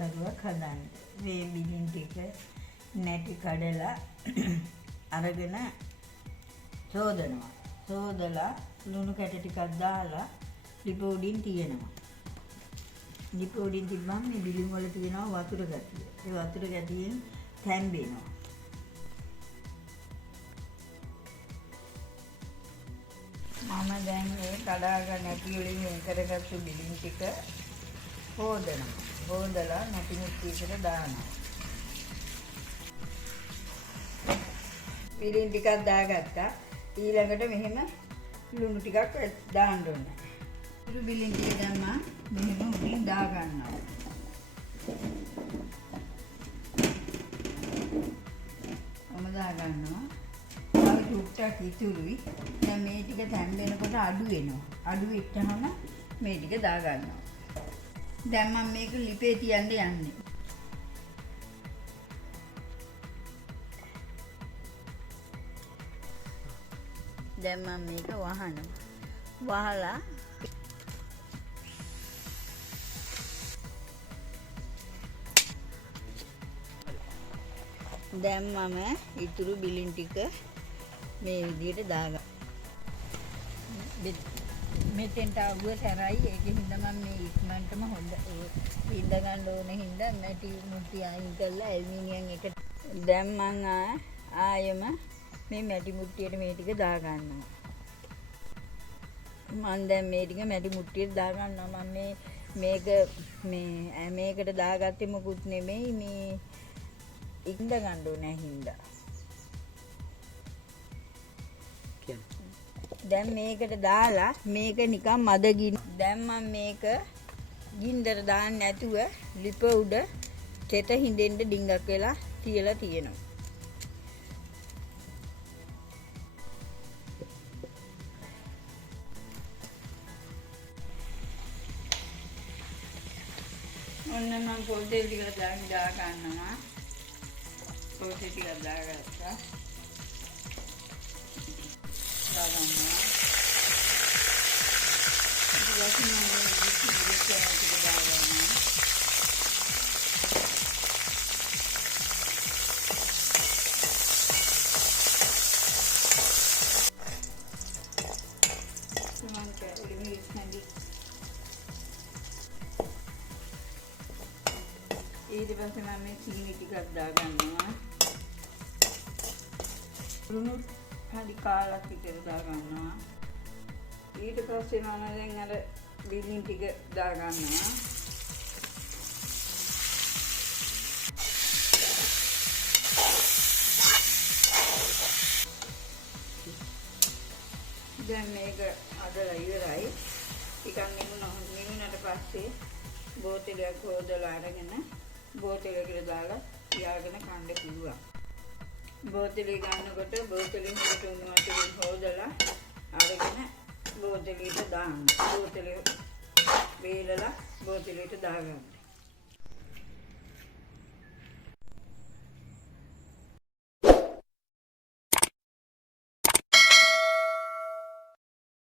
අඟහරුවක් හදන්න. මේ බිලින් ටික නැටි කඩලා අරගෙන සෝදනවා. සෝදලා ලුණු කැට ටිකක් දාලා ලිප උඩින් තියනවා. ලිප උඩින් තිබ්බම මේ බිලින් වල තියෙනවා වතුර ගැටිය. ඒ වතුර ගැටියෙන් තැම්බෙනවා. මම දැන් මේ කඩාගෙන නැටි වලින් වෙන් කරගත්තු බිලින් ටික හොදනවා. හොදලා නැටි මුට්ටියකට දානවා. බිලින් ටිකක් දාගත්තා. ඊළඟට මෙහෙම ලුණු ටිකක් දාන්න ඕනේ. ඉතින් බිලින් ටික දැම්මා මෙහෙම උඩින් දා ගන්නවා. ඔම දා ගන්නවා. තව ටුක්ටක් ඉතුරුයි. දැන් මේ ටික තැම්බෙනකොට අඩු වෙනවා. අඩු වෙච්චහම මේ ටික දා ගන්නවා. දැන් මම මේක ලිපේ තියන්න යන්නේ. දැන් මම මේක වහනවා. වහලා දැන් මම ඉතුරු බිලින් ටික මේ විදිහට දාගන්න. මෙතෙන්ට ආවුව සැරයි ඒකෙන් හින්දා මම මේ ඉක්මනටම හොඳ ඉඳ ගන්න ඕනේ හින්දා නැටි මුට්ටි අයින් කරලා ඇල්මිනියම් එක දැන් මම ආයෙම මේ මැටි මුට්ටියට මේ ටික දා ගන්නවා. මම දැන් මේ ටික මැටි මුට්ටියට දා ගන්නවා. මම මේකට දාගත්තේ මොකුත් නෙමෙයි මේ ඉඳ ගන්න ඕනේ හින්දා. දැන් මේකට දාලා මේක නිකන් මද ගින්න. දැන් මම මේක ගින්දර දාන්න නැතුව ලිප උඩ තෙත හිඳෙන්න ඩිංගක් වෙලා තියලා තියෙනවා. ඔන්න මම පොල් තෙල් ටික දා ගන්නවා. පොල් තෙල් ටික දාගත්තා. දාගන්නවා. ඊට පස්සේ මම දාගන්නවා. ඊට පස්සේ මම මේ චීනි ටිකක් දාගන්නවා. ලුණු හරි කාලක් විතර දාගන්නවා. ඊට පස්සේ මම දැන් අර බිලින් ටික දාගන්නවා. දැන් මේක අදලා ඉවරයි. ටිකක් නිමුණට පස්සේ බෝතලයක් හොදලා අරගෙන බෝතලයකට දාලා තියාගෙන කන්න පුළුවන්. බෝතලේ ගන්නකොට බෝතලෙන් හොදට උණු වතුරෙන් හොදලා අරගෙන බෝතලෙට දාන්න. බෝතලේ වේලලා බෝතලෙට දාගන්න.